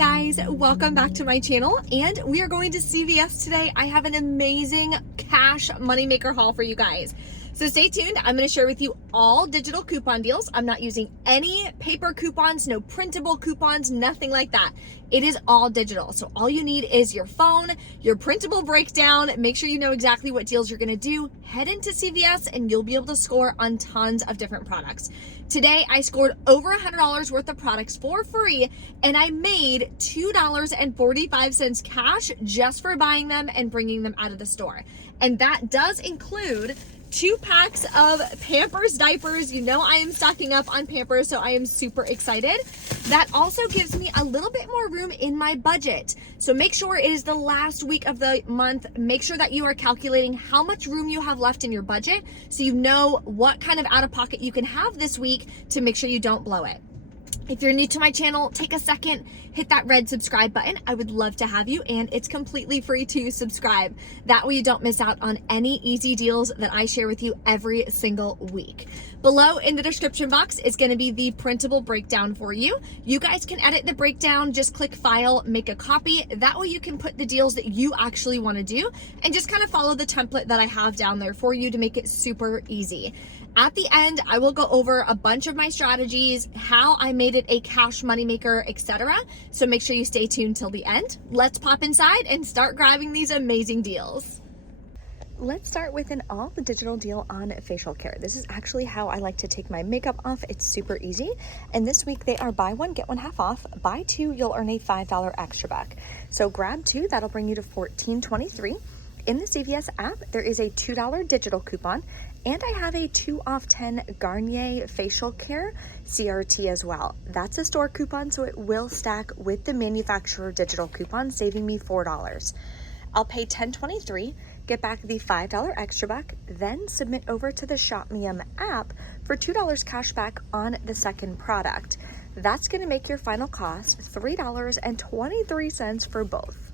guys, welcome back to my channel, and we are going to CVS today. I have an amazing cash moneymaker haul for you guys. So stay tuned. I'm going to share with you all digital coupon deals. I'm not using any paper coupons, no printable coupons, nothing like that. It is all digital. So all you need is your phone, your printable breakdown. Make sure you know exactly what deals you're going to do. Head into CVS and you'll be able to score on tons of different products. Today, I scored over $100 worth of products for free, and I made $2.45 cash just for buying them and bringing them out of the store. And that does include 2 packs of Pampers diapers. You know I am stocking up on Pampers, so I am super excited. That also gives me a little bit more room in my budget. So make sure it is the last week of the month. Make sure that you are calculating how much room you have left in your budget so you know what kind of out-of-pocket you can have this week to make sure you don't blow it. If you're new to my channel, take a second, hit that red subscribe button. I would love to have you, and it's completely free to subscribe. That way you don't miss out on any easy deals that I share with you every single week. Below in the description box is going to be the printable breakdown for you. You guys can edit the breakdown, just click file, make a copy. That way you can put the deals that you actually want to do and just kind of follow the template that I have down there for you to make it super easy. At the end, I will go over a bunch of my strategies, how I made it a cash moneymaker, etc. So make sure you stay tuned till the end. Let's pop inside and start grabbing these amazing deals. Let's start with an all digital deal on facial care. This is actually how I like to take my makeup off. It's super easy. And this week they are buy one, get one half off. Buy 2, you'll earn a $5 extra back. So grab 2, that'll bring you to $14.23. In the CVS app, there is a $2 digital coupon, and I have a 2 off 10 Garnier facial care CRT as well. That's a store coupon, so it will stack with the manufacturer digital coupon, saving me $4. I'll pay $10.23, get back the $5 extra back, then submit over to the ShopMeUm app for $2 cash back on the second product. That's going to make your final cost $3.23 for both.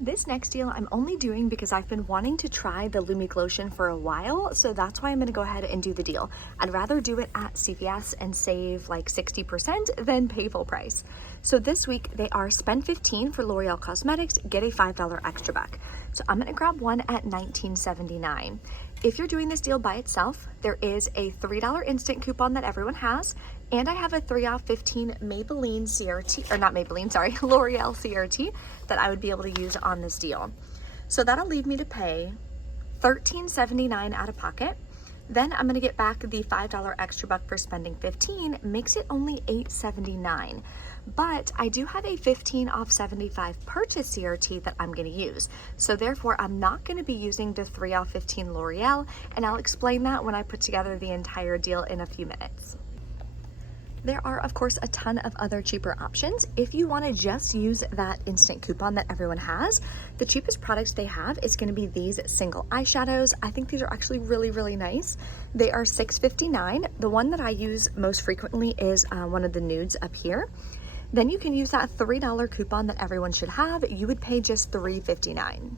This next deal I'm only doing because I've been wanting to try the Lumi lotion for a while, so that's why I'm going to go ahead and do the deal. I'd rather do it at CVS and save like 60% than pay full price. So this week they are spend $15 for L'Oreal Cosmetics, get a $5 extra back. So I'm going to grab one at $19.79. If you're doing this deal by itself, there is a $3 instant coupon that everyone has, and I have a 3 off 15 Maybelline CRT, or not Maybelline, sorry, L'Oreal CRT that I would be able to use on this deal. So that'll leave me to pay $13.79 out of pocket. Then I'm going to get back the $5 extra buck for spending $15, makes it only $8.79. But I do have a 15 off 75 purchase CRT that I'm going to use. So therefore, I'm not going to be using the 3 off 15 L'Oreal, and I'll explain that when I put together the entire deal in a few minutes. There are, of course, a ton of other cheaper options. If you want to just use that instant coupon that everyone has, the cheapest products they have is going to be these single eyeshadows. I think these are actually really, really nice. They are $6.59. The one that I use most frequently is one of the nudes up here. Then you can use that $3 coupon that everyone should have. You would pay just $3.59.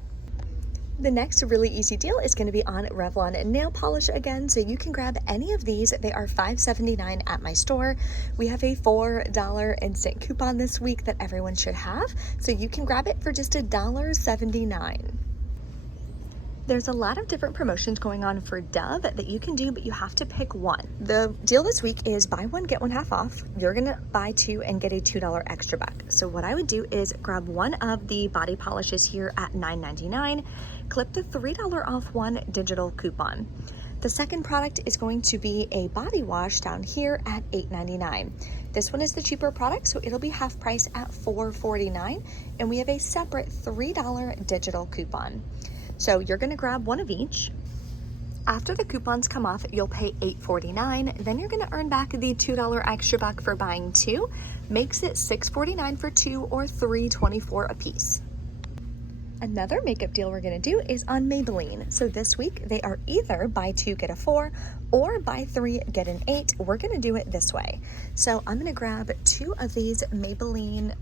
The next really easy deal is going to be on Revlon nail polish again, so you can grab any of these. They are $5.79 at my store. We have a $4 instant coupon this week that everyone should have, so you can grab it for just $1.79. There's a lot of different promotions going on for Dove that you can do, but you have to pick one. The deal this week is buy one, get one half off. You're gonna buy 2 and get a $2 extra back. So what I would do is grab one of the body polishes here at $9.99, clip the $3 off one digital coupon. The second product is going to be a body wash down here at $8.99. This one is the cheaper product, so it'll be half price at $4.49, and we have a separate $3 digital coupon. So you're going to grab one of each. After the coupons come off, you'll pay $8.49. Then you're going to earn back the $2 extra buck for buying 2. Makes it $6.49 for 2 or $3.24 a piece. Another makeup deal we're going to do is on Maybelline. So this week they are either buy 2 get a 4 or buy 3 get an 8. We're going to do it this way. So I'm going to grab 2 of these Maybelline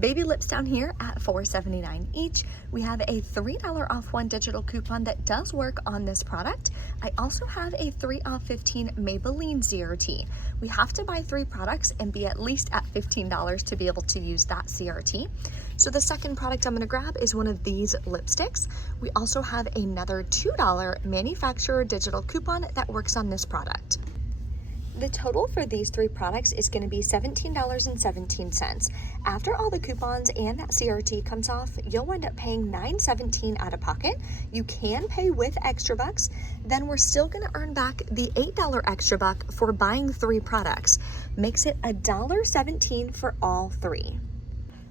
Baby lips down here at $4.79 each. We have a $3 off one digital coupon that does work on this product. I also have a 3 off 15 Maybelline CRT. We have to buy 3 products and be at least at $15 to be able to use that CRT. So the second product I'm gonna grab is one of these lipsticks. We also have another $2 manufacturer digital coupon that works on this product. The total for these 3 products is going to be $17.17. After all the coupons and that CRT comes off, you'll wind up paying $9.17 out of pocket. You can pay with extra bucks. Then we're still going to earn back the $8 extra buck for buying 3 products. Makes it $1.17 for all 3.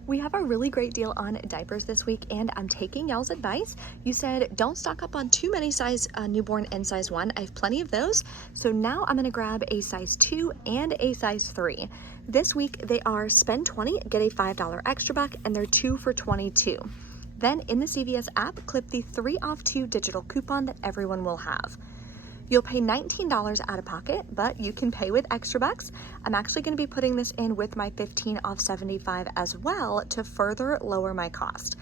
We have a really great deal on diapers this week, and I'm taking y'all's advice. You said don't stock up on too many size newborn and size 1. I have plenty of those. So now I'm gonna grab a size 2 and a size 3. This week they are spend 20, get a $5 extra buck, and they're 2 for $22. Then in the CVS app, clip the 3 off 2 digital coupon that everyone will have. You'll pay $19 out of pocket, but you can pay with extra bucks. I'm actually going to be putting this in with my 15 off 75 as well to further lower my cost.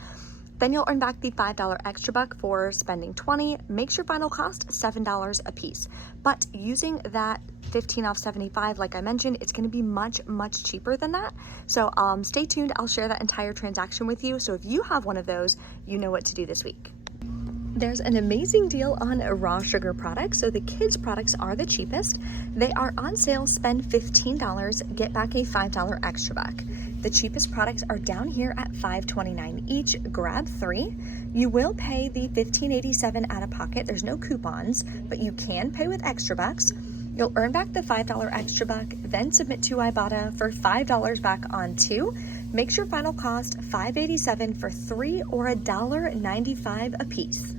Then you'll earn back the $5 extra buck for spending 20, makes your final cost $7 a piece. But using that 15 off 75, like I mentioned, it's going to be much, much cheaper than that. So stay tuned. I'll share that entire transaction with you. So if you have one of those, you know what to do this week. There's an amazing deal on raw sugar products. So the kids products are the cheapest. They are on sale. Spend $15, get back a $5 extra buck. The cheapest products are down here at $5.29 each. Grab 3. You will pay the $15.87 out of pocket. There's no coupons, but you can pay with extra bucks. You'll earn back the $5 extra buck, then submit to Ibotta for $5 back on 2. Makes your final cost $5.87 for 3 or $1.95 a piece.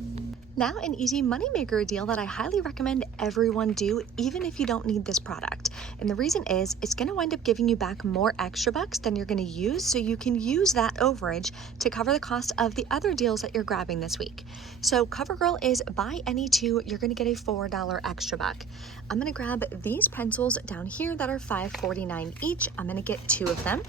Now an easy moneymaker deal that I highly recommend everyone do, even if you don't need this product. And the reason is it's going to wind up giving you back more extra bucks than you're going to use, so you can use that overage to cover the cost of the other deals that you're grabbing this week. So CoverGirl is buy any 2, you're going to get a $4 extra buck. I'm going to grab these pencils down here that are $5.49 each. I'm going to get 2 of them.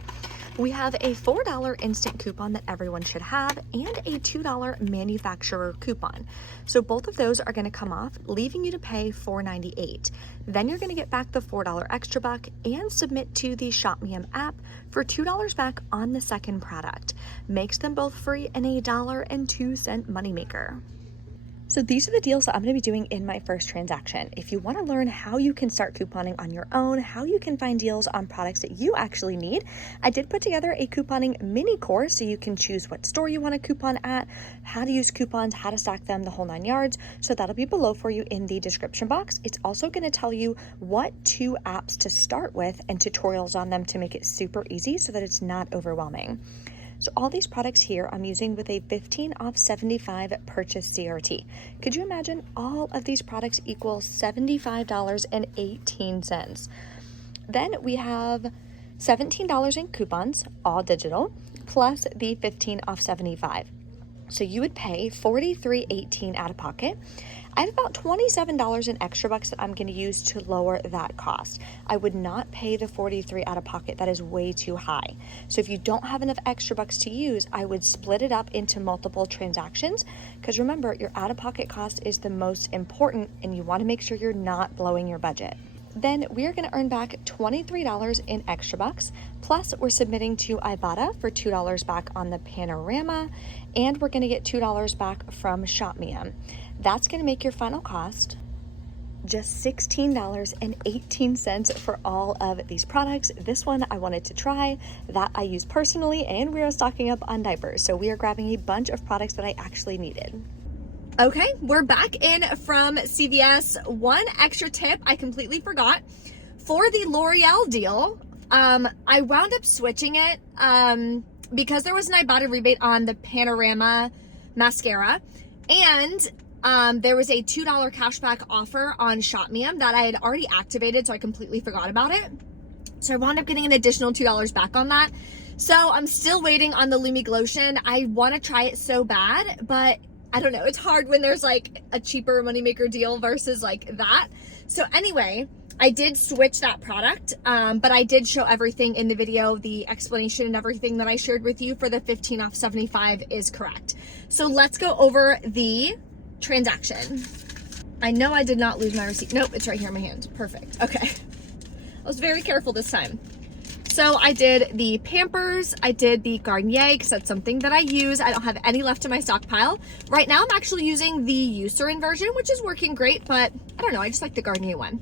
We have a $4 instant coupon that everyone should have and a $2 manufacturer coupon. So both of those are going to come off, leaving you to pay $4.98. Then you're going to get back the $4 extra buck and submit to the ShopMeUm app for $2 back on the second product. Makes them both free and a $1.02 moneymaker. So these are the deals that I'm going to be doing in my first transaction. If you want to learn how you can start couponing on your own, how you can find deals on products that you actually need, I did put together a couponing mini course so you can choose what store you want to coupon at, how to use coupons, how to stack them, the whole 9 yards. So that'll be below for you in the description box. It's also going to tell you what 2 apps to start with and tutorials on them to make it super easy so that it's not overwhelming. So all these products here I'm using with a 15 off 75 purchase CRT. Could you imagine all of these products equal $75.18? Then we have $17 in coupons, all digital, plus the 15 off 75. So you would pay $43.18 out of pocket. I have about $27 in extra bucks that I'm going to use to lower that cost. I would not pay the $43 out of pocket. That is way too high. So if you don't have enough extra bucks to use, I would split it up into multiple transactions, because remember, your out-of-pocket cost is the most important and you want to make sure you're not blowing your budget. Then we are going to earn back $23 in extra bucks, plus we're submitting to Ibotta for $2 back on the Panorama, and we're going to get $2 back from ShopMeUm. That's going to make your final cost just $16.18 for all of these products. This one I wanted to try, that I use personally, and we are stocking up on diapers. So we are grabbing a bunch of products that I actually needed. Okay, we're back in from CVS. One extra tip I completely forgot. For the L'Oreal deal, I wound up switching it because there was an Ibotta rebate on the Panorama mascara, and there was a $2 cashback offer on ShopMeUm that I had already activated, so I completely forgot about it. So I wound up getting an additional $2 back on that. So I'm still waiting on the Lumi Glotion. I want to try it so bad, but I don't know. It's hard when there's like a cheaper moneymaker deal versus like that. So anyway, I did switch that product, but I did show everything in the video. The explanation and everything that I shared with you for the 15 off 75 is correct. So let's go over the transaction. I know I did not lose my receipt. Nope, it's right here in my hand. Perfect. Okay. I was very careful this time. So I did the Pampers, I did the Garnier, because that's something that I use. I don't have any left in my stockpile. Right now I'm actually using the Eucerin version, which is working great, but I don't know, I just like the Garnier one.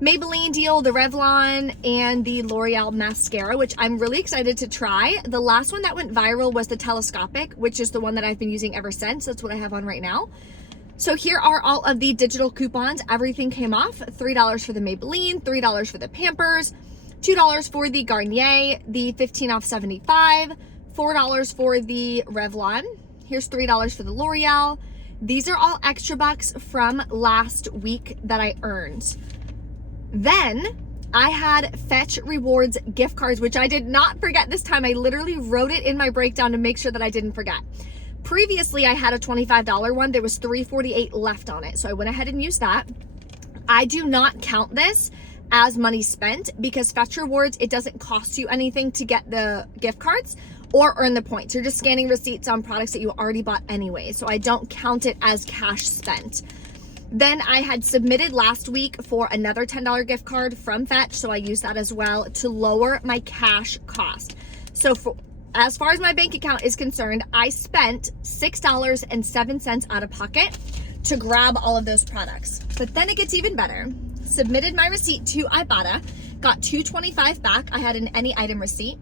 Maybelline deal, the Revlon, and the L'Oreal mascara, which I'm really excited to try. The last one that went viral was the telescopic, which is the one that I've been using ever since. That's what I have on right now. So here are all of the digital coupons. Everything came off. $3 for the Maybelline, $3 for the Pampers, $2 for the Garnier, the 15 off 75, $4 for the Revlon. Here's $3 for the L'Oreal. These are all extra bucks from last week that I earned. Then I had Fetch Rewards gift cards, which I did not forget this time. I literally wrote it in my breakdown to make sure that I didn't forget. Previously, I had a $25 one. There was $3.48 left on it. So I went ahead and used that. I do not count this as money spent because Fetch Rewards, it doesn't cost you anything to get the gift cards or earn the points. You're just scanning receipts on products that you already bought anyway. So I don't count it as cash spent. Then I had submitted last week for another $10 gift card from Fetch. So I used that as well to lower my cash cost. So as far as my bank account is concerned, I spent $6.07 out of pocket to grab all of those products. But then it gets even better. Submitted my receipt to Ibotta, got $2.25 back. I had an any item receipt.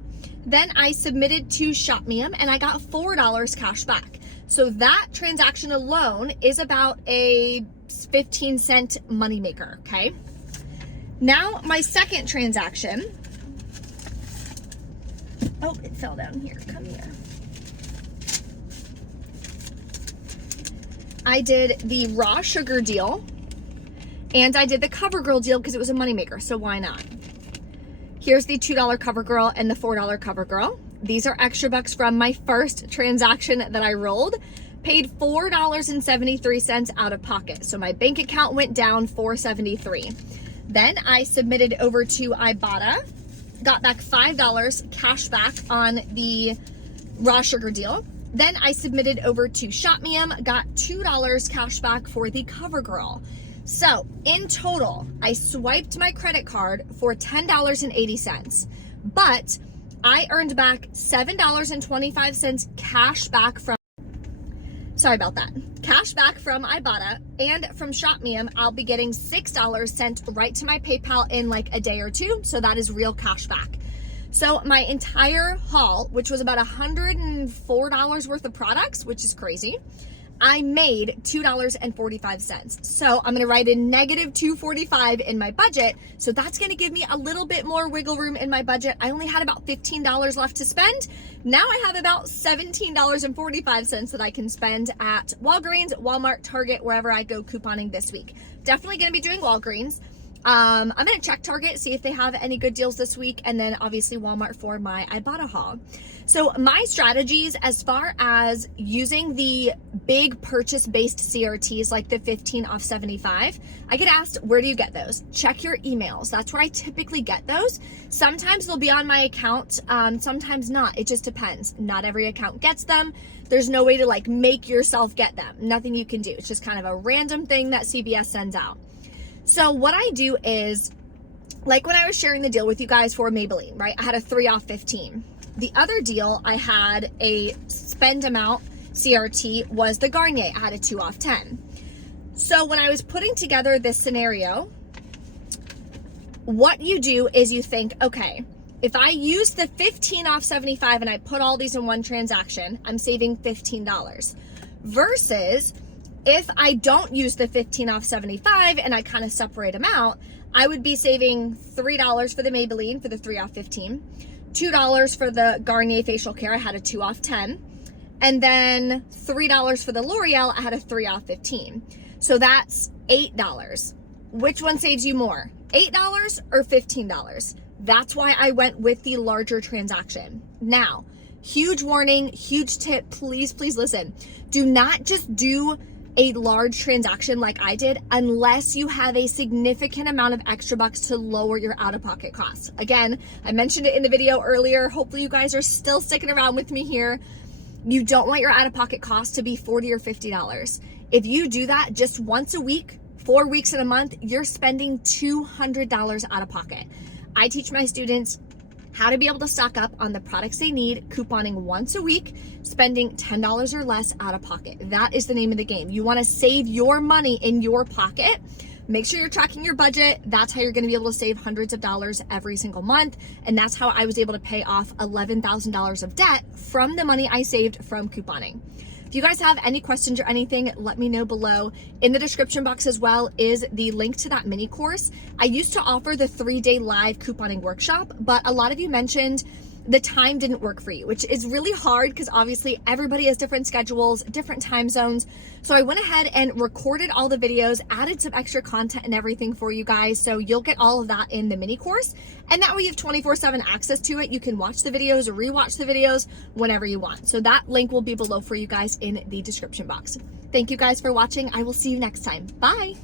Then I submitted to ShopMeum and I got $4 cash back. So that transaction alone is about a 15-cent moneymaker, okay? Now my second transaction. Oh, it fell down here. Come here. I did the raw sugar deal and I did the CoverGirl deal because it was a moneymaker, so why not? Here's the $2 CoverGirl and the $4 CoverGirl. These are extra bucks from my first transaction that I rolled. Paid $4.73 out of pocket. So my bank account went down $4.73. Then I submitted over to Ibotta, got back $5 cash back on the raw sugar deal. Then I submitted over to ShopMeum, got $2 cash back for the CoverGirl. So in total, I swiped my credit card for $10.80, but I earned back $7.25 cash back from, sorry about that, cash back from Ibotta, and from ShopMeum, I'll be getting $6 sent right to my PayPal in like a day or two. So that is real cash back. So my entire haul, which was about $104 worth of products, which is crazy, I made $2.45. So I'm gonna write in negative $2.45 in my budget. So that's gonna give me a little bit more wiggle room in my budget. I only had about $15 left to spend. Now I have about $17.45 that I can spend at Walgreens, Walmart, Target, wherever I go couponing this week. Definitely gonna be doing Walgreens. I'm gonna check Target, see if they have any good deals this week, and then obviously Walmart for my Ibotta haul. So my strategies as far as using the big purchase-based CRTs like the 15 off 75, I get asked, where do you get those? Check your emails. That's where I typically get those. Sometimes they'll be on my account, sometimes not. It just depends. Not every account gets them. There's no way to like make yourself get them. Nothing you can do. It's just kind of a random thing that CVS sends out. So what I do is, like when I was sharing the deal with you guys for Maybelline, right? I had a 3 off 15. The other deal I had a spend amount CRT was the Garnier. I had a 2 off 10. So when I was putting together this scenario, what you do is you think, okay, if I use the 15 off 75 and I put all these in one transaction, I'm saving $15. Versus if I don't use the 15 off 75 and I kind of separate them out, I would be saving $3 for the Maybelline for the 3 off 15, $2 for the Garnier facial care, I had a 2 off 10, and then $3 for the L'Oreal, I had a 3 off 15. So that's $8. Which one saves you more, $8 or $15? That's why I went with the larger transaction. Now, huge warning, huge tip, please, please listen. Do not just do a large transaction like I did unless you have a significant amount of extra bucks to lower your out-of-pocket costs. Again, I mentioned it in the video earlier. Hopefully you guys are still sticking around with me here. You don't want your out-of-pocket costs to be $40 or $50. If you do that just once a week, 4 weeks in a month, you're spending $200 out of pocket. I teach my students how to be able to stock up on the products they need, couponing once a week, spending $10 or less out of pocket. That is the name of the game. You want to save your money in your pocket. Make sure you're tracking your budget. That's how you're going to be able to save hundreds of dollars every single month. And that's how I was able to pay off $11,000 of debt from the money I saved from couponing. If you guys have any questions or anything, let me know below. In the description box as well is the link to that mini course. I used to offer the 3-day live couponing workshop, but a lot of you mentioned the time didn't work for you, which is really hard because obviously everybody has different schedules, different time zones. So I went ahead and recorded all the videos, added some extra content and everything for you guys. So you'll get all of that in the mini course. And that way you have 24/7 access to it. You can watch the videos or rewatch the videos whenever you want. So that link will be below for you guys in the description box. Thank you guys for watching. I will see you next time. Bye.